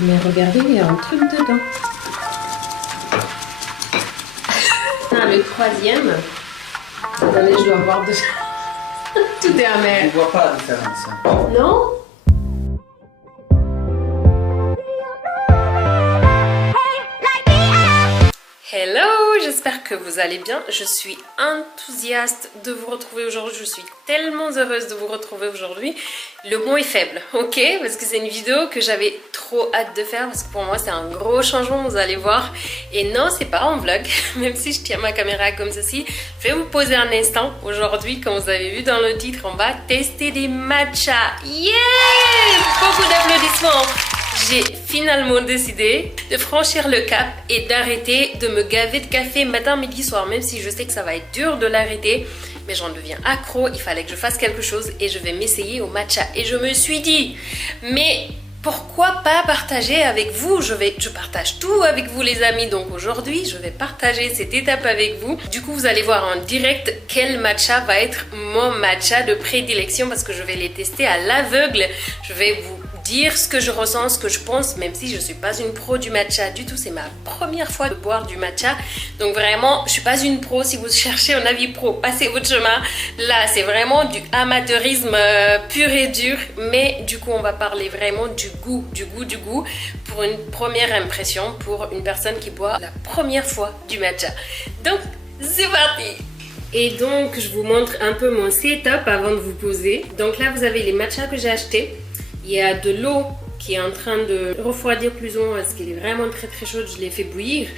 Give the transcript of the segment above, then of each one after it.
Mais regardez, il y a un truc dedans. Ah, le troisième. Attendez, je dois voir déjà. Tout est amer. Je vois pas la différence. Non? Hello, j'espère que vous allez bien. Je suis enthousiaste de vous retrouver aujourd'hui. Je suis tellement heureuse de vous retrouver aujourd'hui. Le mot est faible, ok? Parce que c'est une vidéo que j'avais trop hâte de faire parce que pour moi c'est un gros changement, vous allez voir. Et non, c'est pas en vlog, même si je tiens ma caméra comme ceci. Je vais vous poser un instant. Aujourd'hui, comme vous avez vu dans le titre, on va tester des matchas. Yeah! Beaucoup d'applaudissements! J'ai finalement décidé de franchir le cap et d'arrêter de me gaver de café matin, midi, soir. Même si je sais que ça va être dur de l'arrêter, mais j'en deviens accro. Il fallait que je fasse quelque chose et je vais m'essayer au matcha. Et je me suis dit, mais pourquoi pas partager avec vous? Je partage tout avec vous les amis. Donc aujourd'hui, je vais partager cette étape avec vous. Du coup, vous allez voir en direct quel matcha va être mon matcha de prédilection parce que je vais les tester à l'aveugle. Je vais vous dire ce que je ressens, ce que je pense, même si je ne suis pas une pro du matcha du tout. C'est ma première fois de boire du matcha. Donc vraiment, je ne suis pas une pro. Si vous cherchez un avis pro, passez votre chemin. Là, c'est vraiment du amateurisme pur et dur. Mais du coup, on va parler vraiment du goût pour une première impression pour une personne qui boit la première fois du matcha. Donc, c'est parti! Et donc, je vous montre un peu mon setup avant de vous poser. Donc là, vous avez les matchas que j'ai achetés. Il y a de l'eau qui est en train de refroidir plus ou moins parce qu'elle est vraiment très chaude, je l'ai fait bouillir.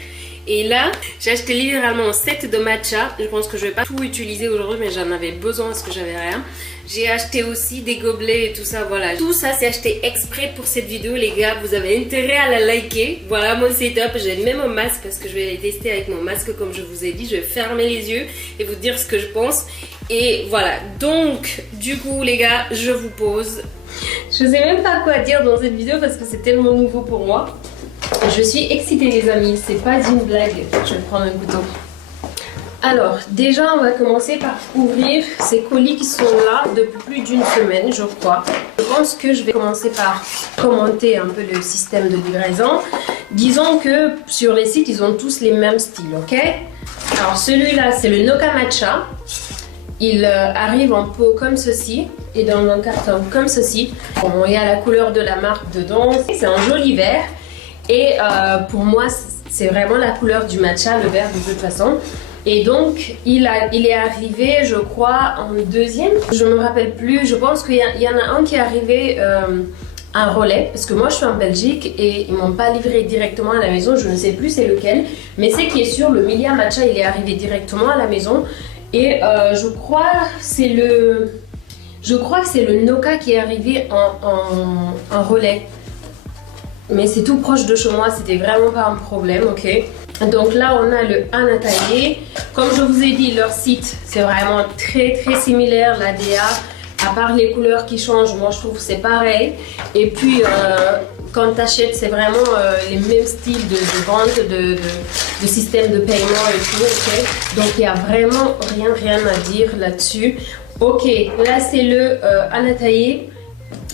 Et là, j'ai acheté littéralement un set de matcha. Je pense que je ne vais pas tout utiliser aujourd'hui, mais j'en avais besoin parce que j'avais rien. J'ai acheté aussi des gobelets et tout ça, voilà. Tout ça, c'est acheté exprès pour cette vidéo, les gars. Vous avez intérêt à la liker. Voilà mon setup. J'ai même un masque parce que je vais les tester avec mon masque, comme je vous ai dit. Je vais fermer les yeux et vous dire ce que je pense. Et voilà. Donc, du coup, les gars, je vous pose. Je sais même pas quoi dire dans cette vidéo parce que c'est tellement nouveau pour moi. Je suis excitée les amis, c'est pas une blague. Je vais prendre un couteau. Alors déjà on va commencer par ouvrir ces colis qui sont là depuis plus d'une semaine je crois. Je pense que je vais commencer par commenter un peu le système de livraison. Disons que sur les sites ils ont tous les mêmes styles, ok? Alors celui-là c'est le Noka Matcha. Il arrive en pot comme ceci et dans un carton comme ceci. Bon, il y a la couleur de la marque dedans. C'est un joli vert et pour moi c'est vraiment la couleur du matcha, le vert de toute façon. Et donc il est arrivé je crois en deuxième. Je me rappelle plus, je pense qu'il y en a un qui est arrivé un relais parce que moi je suis en Belgique et ils m'ont pas livré directement à la maison. Je ne sais plus c'est lequel, mais c'est qui est sûr, le Milia Matcha il est arrivé directement à la maison. Et je crois que c'est le Noka qui est arrivé en relais. Mais c'est tout proche de chez moi, c'était vraiment pas un problème, ok. Donc là on a le Anataye. Comme je vous ai dit, leur site c'est vraiment très similaire, la DA. À part les couleurs qui changent, moi je trouve que c'est pareil. Et puis quand tu achètes, c'est vraiment les mêmes styles de vente, de système de paiement et tout, ok. Donc il n'y a vraiment rien à dire là-dessus. Ok, là c'est le Anataye.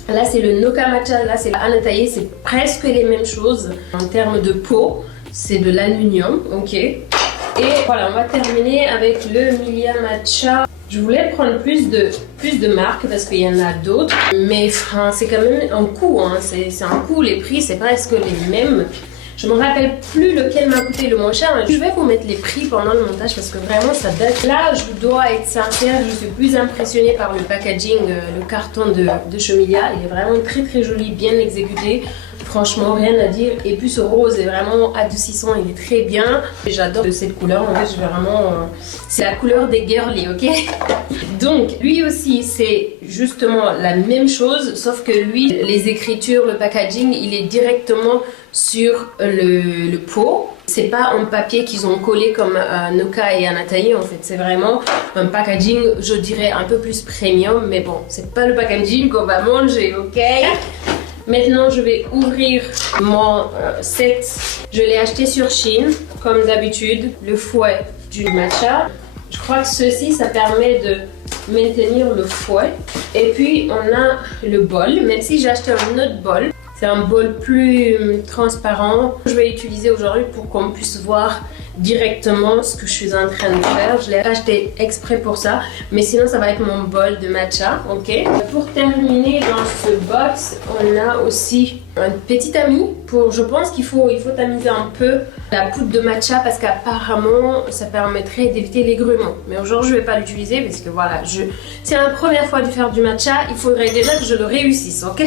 Là c'est le Noka Matcha, là c'est l'Anataye, c'est presque les mêmes choses. En termes de peau, c'est de l'aluminium, ok. Et voilà, on va terminer avec le Milia Matcha. Je voulais prendre plus de marques parce qu'il y en a d'autres, mais c'est quand même un coût, hein. C'est un coût, les prix c'est presque les mêmes. Je me rappelle plus lequel m'a coûté le moins cher. Je vais vous mettre les prix pendant le montage parce que vraiment ça date. Là, je dois être sincère, je suis plus impressionnée par le packaging, le carton de chez Milia. Il est vraiment très joli, bien exécuté. Franchement, rien à dire. Et puis ce rose est vraiment adoucissant, il est très bien. J'adore cette couleur, en fait, c'est la couleur des girly, ok? Donc, lui aussi, c'est justement la même chose, sauf que lui, les écritures, le packaging, il est directement sur le pot. C'est pas un papier qu'ils ont collé comme Noka et Anataye, en fait. C'est vraiment un packaging, je dirais, un peu plus premium. Mais bon, c'est pas le packaging qu'on va manger, ok? Maintenant, je vais ouvrir mon set. Je l'ai acheté sur Shein, comme d'habitude, le fouet du matcha. Je crois que ceci, ça permet de maintenir le fouet. Et puis, on a le bol, même si j'ai acheté un autre bol. C'est un bol plus transparent. Je vais utiliser aujourd'hui pour qu'on puisse voir directement ce que je suis en train de faire. Je l'ai acheté exprès pour ça, mais sinon ça va être mon bol de matcha, ok? Pour terminer dans ce box, on a aussi un petit tamis. Je pense qu'il faut tamiser un peu la poudre de matcha parce qu'apparemment ça permettrait d'éviter les grumeaux. Mais aujourd'hui je vais pas l'utiliser parce que voilà, c'est la première fois de faire du matcha, il faudrait déjà que je le réussisse, ok?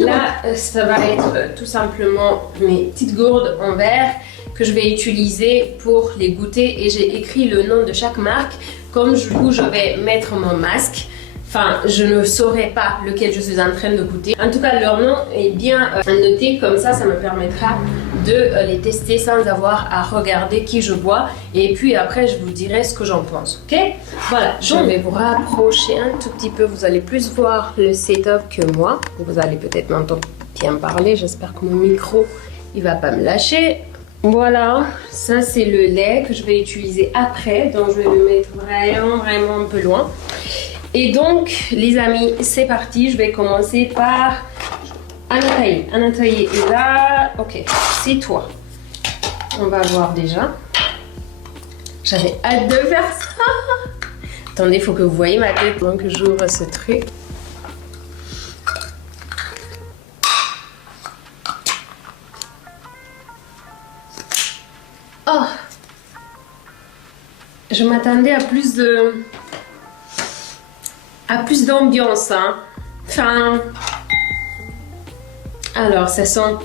Là, ça va être tout simplement mes petites gourdes en verre que je vais utiliser pour les goûter et j'ai écrit le nom de chaque marque. Comme du coup je vais mettre mon masque, enfin je ne saurais pas lequel je suis en train de goûter. En tout cas leur nom est bien noté, comme ça me permettra de les tester sans avoir à regarder qui je bois et puis après je vous dirai ce que j'en pense, ok? Voilà, je vais vous rapprocher un tout petit peu, vous allez plus voir le setup que moi. Vous allez peut-être m'entendre bien parler, j'espère que mon micro il va pas me lâcher. Voilà, ça c'est le lait que je vais utiliser après, donc je vais le mettre vraiment un peu loin. Et donc les amis, c'est parti, je vais commencer par Anataï. Anataï est là, ok, c'est toi. On va voir déjà. J'avais hâte de faire ça. Attendez, il faut que vous voyez ma tête pendant que j'ouvre ce truc. Oh, je m'attendais à plus d'ambiance, hein. Enfin, alors ça sent,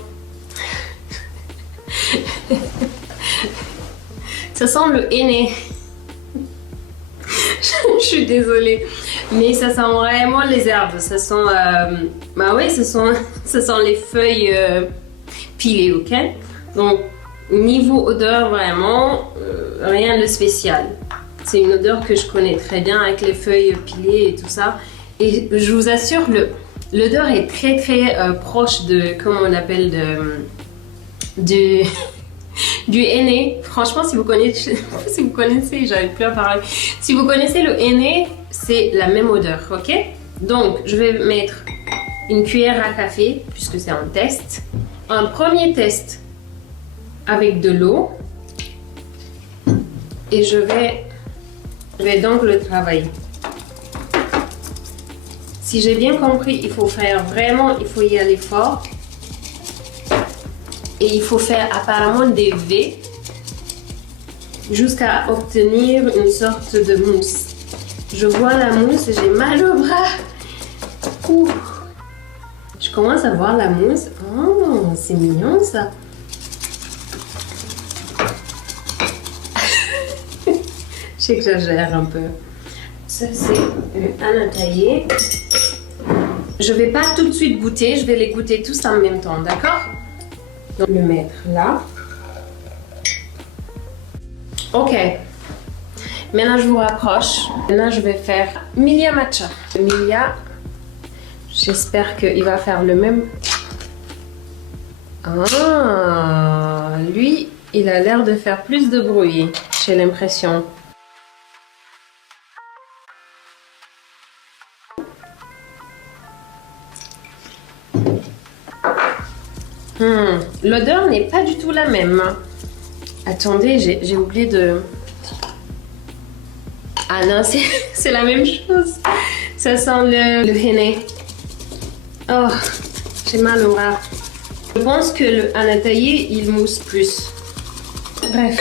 ça sent le henné. Je suis désolée, mais ça sent vraiment les herbes. Ça sent, bah oui, ça sent les feuilles pilées, ok. Donc niveau odeur, vraiment, rien de spécial. C'est une odeur que je connais très bien avec les feuilles pilées et tout ça. Et je vous assure, l'odeur est très proche de, comment on appelle, du henné. Franchement, si vous connaissez, j'arrive plus à parler. Si vous connaissez le henné, c'est la même odeur, ok? Donc, je vais mettre une cuillère à café, puisque c'est un test. Un premier test avec de l'eau et je vais donc le travailler. Si j'ai bien compris, il faut y aller fort et il faut faire apparemment des V jusqu'à obtenir une sorte de mousse. Je vois la mousse et j'ai mal au bras. Ouh. Je commence à voir la mousse. Oh, c'est mignon ça. Je sais que j'exagère un peu. Ça c'est le Anataï. Je vais pas tout de suite goûter, je vais les goûter tous en même temps, d'accord? Donc le mettre là. Ok. Maintenant je vous rapproche. Maintenant je vais faire Milia Matcha. Milia, j'espère qu'il va faire le même. Ah, lui, il a l'air de faire plus de bruit, j'ai l'impression. L'odeur n'est pas du tout la même. Attendez, j'ai oublié de... Ah non, c'est la même chose. Ça sent le henné. Oh, j'ai mal au bras. Je pense que le Anataï, il mousse plus. Bref.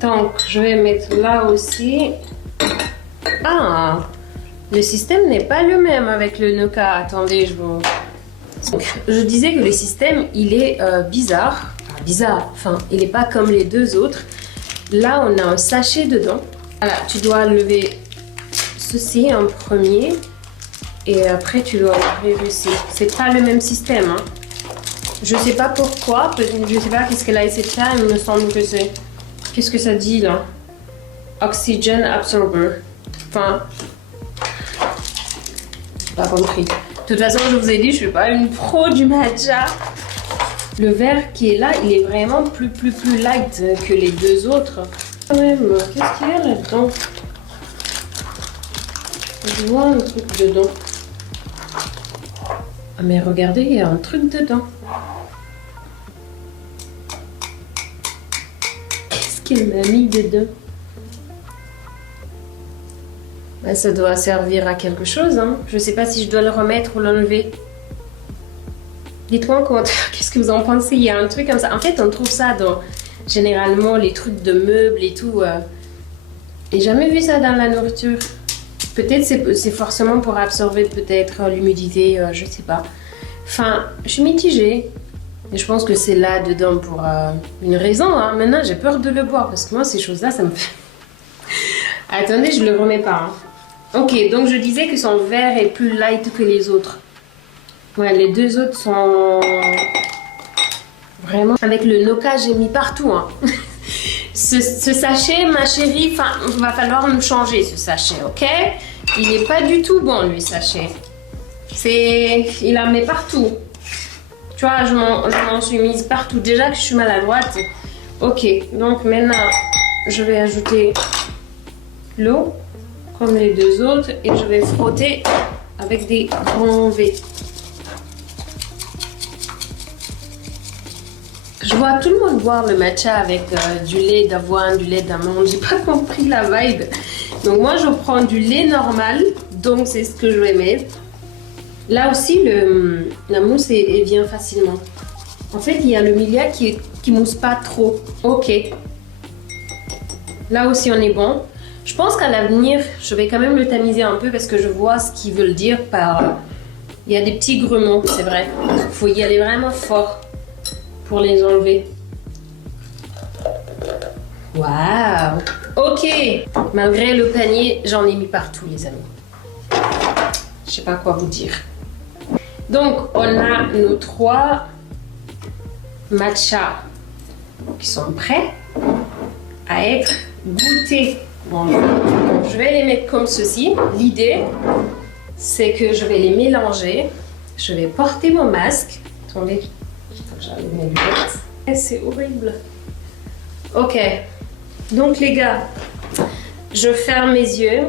Donc, je vais mettre là aussi. Ah, le système n'est pas le même avec le Nuka. Attendez, je disais que le système, il est bizarre. Enfin, bizarre, enfin, il n'est pas comme les deux autres. Là, on a un sachet dedans. Voilà, tu dois lever ceci en premier. Et après, tu dois ouvrir ici. C'est pas le même système, hein. Je sais pas pourquoi. Je sais pas qu'est-ce qu'elle a essayé de faire. Il me semble que c'est... Qu'est-ce que ça dit, là? Oxygen Absorber. Enfin... Pas compris. De toute façon, je vous ai dit, je suis pas une pro du matcha. Le verre qui est là, il est vraiment plus light que les deux autres. Quand même, qu'est-ce qu'il y a là-dedans? Je vois un truc dedans. Ah mais regardez, il y a un truc dedans. Qu'est-ce qu'il m'a mis dedans? Ben, ça doit servir à quelque chose, hein. Je sais pas si je dois le remettre ou l'enlever. Dites-moi en commentaire, qu'est-ce que vous en pensez? Il y a un truc comme ça. En fait, on trouve ça dans généralement les trucs de meubles et tout. J'ai jamais vu ça dans la nourriture. Peut-être c'est forcément pour absorber peut-être l'humidité, je sais pas. Enfin, je suis mitigée. Et je pense que c'est là dedans pour une raison. Hein. Maintenant, j'ai peur de le boire parce que moi, ces choses-là, ça me fait... Attendez, je le remets pas. Hein. Ok, donc je disais que son verre est plus light que les autres. Ouais, les deux autres sont vraiment... Avec le Noka, j'ai mis partout. Hein. ce sachet, ma chérie, il va falloir me changer ce sachet, ok? Il n'est pas du tout bon, lui, sachet. Il en met partout. Tu vois, je m'en suis mise partout. Déjà que je suis maladroite. Ok, donc maintenant, je vais ajouter l'eau, comme les deux autres, et je vais frotter avec des grands V. Je vois tout le monde boire le matcha avec du lait d'avoine, du lait d'amande. J'ai pas compris la vibe. Donc moi, je prends du lait normal. Donc c'est ce que je vais mettre. Là aussi, la mousse vient facilement. En fait, il y a le milieu qui mousse pas trop. Ok. Là aussi, on est bon. Je pense qu'à l'avenir, je vais quand même le tamiser un peu parce que je vois ce qu'ils veulent dire par... Il y a des petits grumeaux, c'est vrai. Il faut y aller vraiment fort pour les enlever. Waouh! Ok! Malgré le panier, j'en ai mis partout, les amis. Je sais pas quoi vous dire. Donc, on a nos 3 matchas qui sont prêts à être goûtés. Bon, je vais les mettre comme ceci. L'idée, c'est que je vais les mélanger. Je vais porter mon masque. Attendez, j'enlève mes lunettes. C'est horrible. Ok. Donc, les gars, je ferme mes yeux.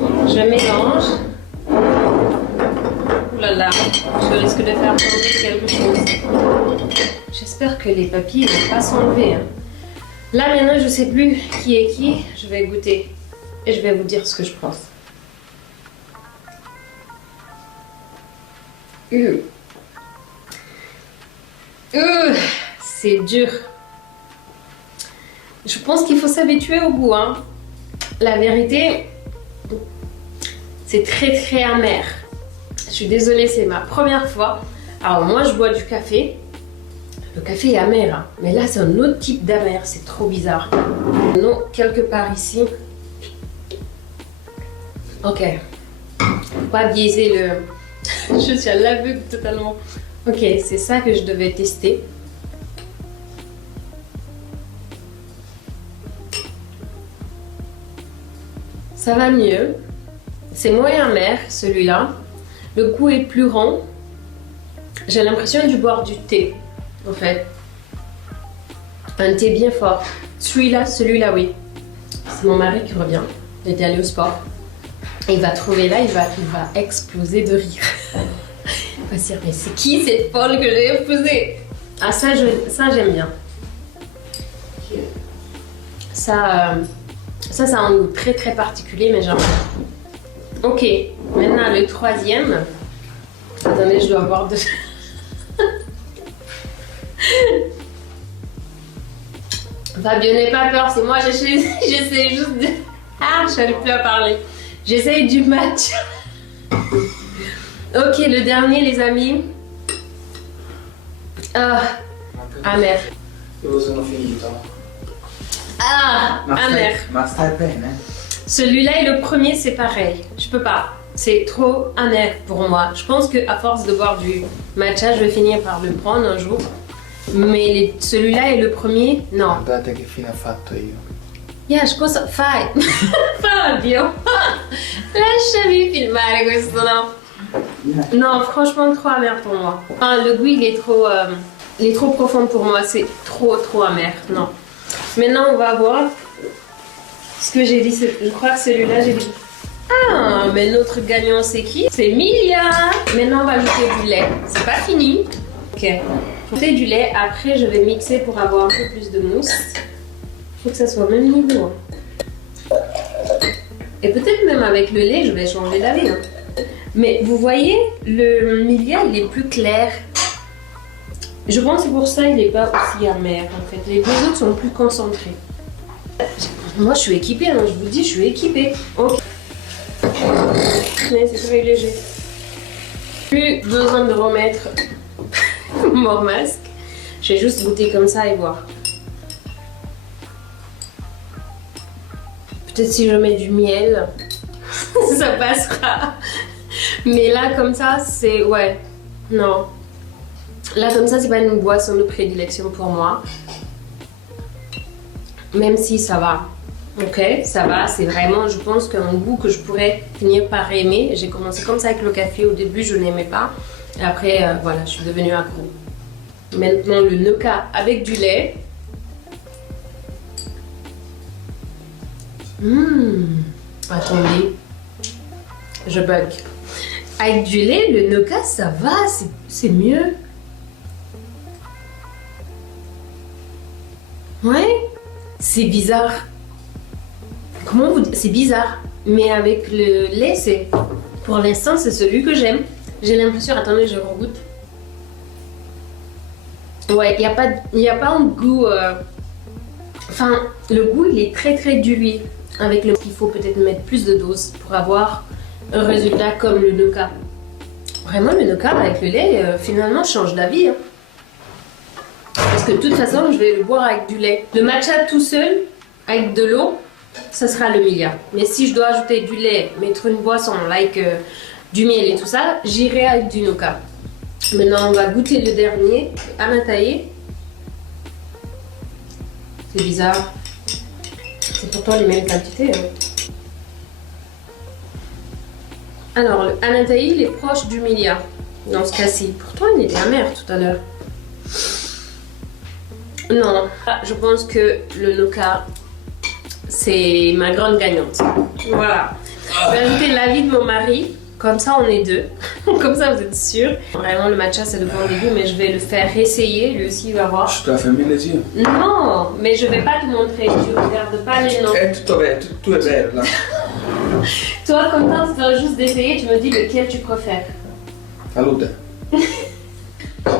Je mélange. Ouh là là, je risque de faire tomber quelque chose. J'espère que les papiers ne vont pas s'enlever. Hein. Là maintenant, je ne sais plus qui est qui. Je vais goûter et je vais vous dire ce que je pense. C'est dur. Je pense qu'il faut s'habituer au goût. Hein. La vérité, c'est très très amer. Je suis désolée, c'est ma première fois. Alors moi, je bois du café. Le café est amer, hein. Mais là, c'est un autre type d'amer. C'est trop bizarre. Non, quelque part ici. Ok. Faut pas biaiser le... Je suis à l'aveugle totalement. Ok, c'est ça que je devais tester. Ça va mieux. C'est moins amer, celui-là. Le goût est plus rond. J'ai l'impression de boire du thé, en fait. Un thé bien fort. Celui-là, oui. C'est mon mari qui revient. Il était allé au sport. Il va trouver là, il va exploser de rire. Il va se dire, mais c'est qui cette folle que j'ai épousée? Ah, ça j'aime bien. Ça a un goût très très particulier, mais j'aime bien. Ok, maintenant le troisième. Attendez, je dois avoir deux. Fabio, n'aie pas peur, c'est moi, j'essaie juste de... Ah, je n'arrive plus à parler. J'essaie du match. Ok, le dernier, les amis. Ah, amer. Io sono finito. Ah, amer. Ma stai bene? Celui-là et le premier, c'est pareil. Je peux pas. C'est trop amer pour moi. Je pense qu'à force de boire du matcha, je vais finir par le prendre un jour. Mais celui-là et le premier, non. Guardate che fine ho fatto io. Yash, cosa fai? Fabio, lasciami filmare questo, no? Non, franchement, trop amer pour moi. Ah, le goût, il est trop profond pour moi. C'est trop amer. Non. Maintenant, on va voir ce que j'ai dit. Je crois que celui-là, j'ai dit Ah, mais notre gagnant c'est qui? C'est Emilia. Maintenant on va ajouter du lait. C'est pas fini. Ok. Ajouter du lait. Après je vais mixer pour avoir un peu plus de mousse. Faut que ça soit au même niveau. Et peut-être même avec le lait je vais changer d'avis. Hein. Mais vous voyez, le Emilia il est plus clair. Je pense que pour ça il n'est pas aussi amer en fait. Les deux autres sont plus concentrés. Moi je suis équipée, hein. Je vous dis je suis équipée. Ok. Mais c'est très léger. Plus besoin de remettre mon masque. Je vais juste goûter comme ça et voir. Peut-être si je mets du miel, ça passera. Mais là comme ça c'est... Ouais, non. Là comme ça c'est pas une boisson de prédilection pour moi. Même si ça va. Ok, ça va, c'est vraiment, je pense qu'un goût que je pourrais finir par aimer. J'ai commencé comme ça avec le café, au début je n'aimais pas. Et après, voilà, je suis devenue accro. Maintenant le Noka avec du lait. Attendez, je bug. Avec du lait, le Noka ça va, c'est mieux. Ouais, c'est bizarre. Comment vous dites? C'est bizarre. Mais avec le lait, c'est... Pour l'instant, c'est celui que j'aime. J'ai l'impression... Attendez, je regoute. Ouais, il n'y a pas un goût... Enfin, le goût, il est très très dilué. Avec le... Il faut peut-être mettre plus de doses pour avoir un résultat comme le Noka. Vraiment, le Noka avec le lait, finalement, change d'avis. Hein. Parce que de toute façon, je vais le boire avec du lait. Le matcha tout seul, avec de l'eau, ça sera le Emilia. Mais si je dois ajouter du lait, mettre une boisson, like du miel et tout ça, j'irai avec du Noka. Maintenant, on va goûter le dernier, Anatae. C'est bizarre. C'est pourtant les mêmes quantités. Hein. Alors, le Anatae, il est proche du Emilia, dans ce cas-ci. Pourtant, il était amer tout à l'heure. Non, je pense que le Noka, c'est ma grande gagnante. Voilà. Je vais ajouter l'avis de mon mari. Comme ça, on est deux. Comme ça, vous êtes sûrs. Vraiment, le matcha, c'est de bon début, mais je vais le faire essayer. Lui aussi, il va voir. Je dois fermer les yeux. Non, mais je vais pas te montrer. Tu ne regardes pas les noms. Tout est vert, là. Toi, comme ça, tu dois juste d'essayer. Tu me dis lequel tu préfères. Salute.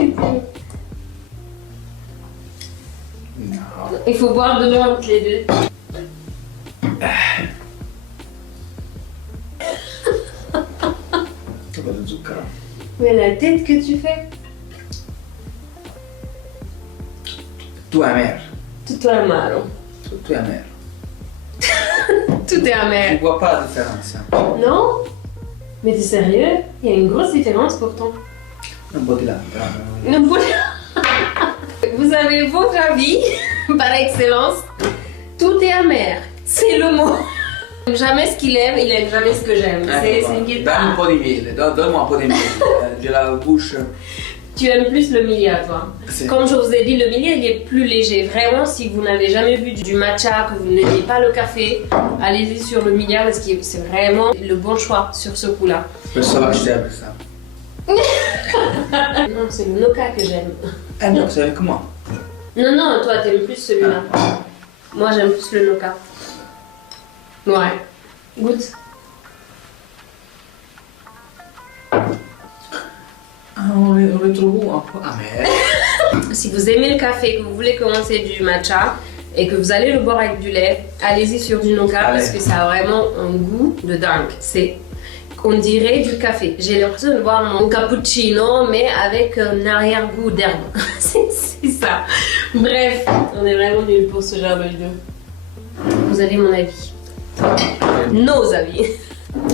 No. Il faut boire de l'eau entre les deux. Mais la tête que tu fais. Tout est amer. Tout est amer. Tout est amer. Tout est Je amer. ne vois pas la différence. Non? Mais t'es sérieux? Il y a une grosse différence pourtant. Un peu de là. Non, vous avez votre avis par excellence. Tout est amer. C'est le mot. Jamais ce qu'il aime, il aime jamais ce que j'aime. C'est une Donne guitare. un peu de miel. Donne-moi un peu de miel. J'ai la bouche. Tu aimes plus le Emilia, toi. C'est- Comme je vous ai dit, le Emilia, il est plus léger. Vraiment, si vous n'avez jamais bu du matcha, que vous n'aimez pas le café, allez-y sur le Emilia parce que c'est vraiment le bon choix sur ce coup-là. Je peux l'acheter avec ça. Non, c'est le Noka que j'aime. Ah non, c'est avec moi. Non, non, toi, t'aimes plus celui-là. Moi, j'aime plus le Noka. Ouais. Goûte. Ah, on le trouve un peu amer. Si vous aimez le café, que vous voulez commencer du matcha et que vous allez le boire avec du lait, allez-y sur du Noka parce que ça a vraiment un goût de dingue. C'est, on dirait du café. J'ai l'impression de boire mon cappuccino mais avec un arrière-goût d'herbe. C'est ça. Bref, on est vraiment nuls pour ce genre de vidéo. Vous avez mon avis. Nos avis.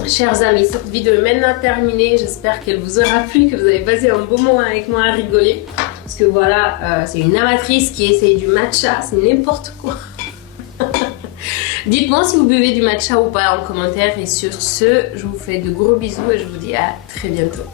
Chers amis, cette vidéo est maintenant terminée. J'espère qu'elle vous aura plu, que vous avez passé un bon moment avec moi à rigoler. Parce que voilà, c'est une amatrice qui essaye du matcha, c'est n'importe quoi. Dites-moi si vous buvez du matcha ou pas en commentaire. Et sur ce, je vous fais de gros bisous et je vous dis à très bientôt.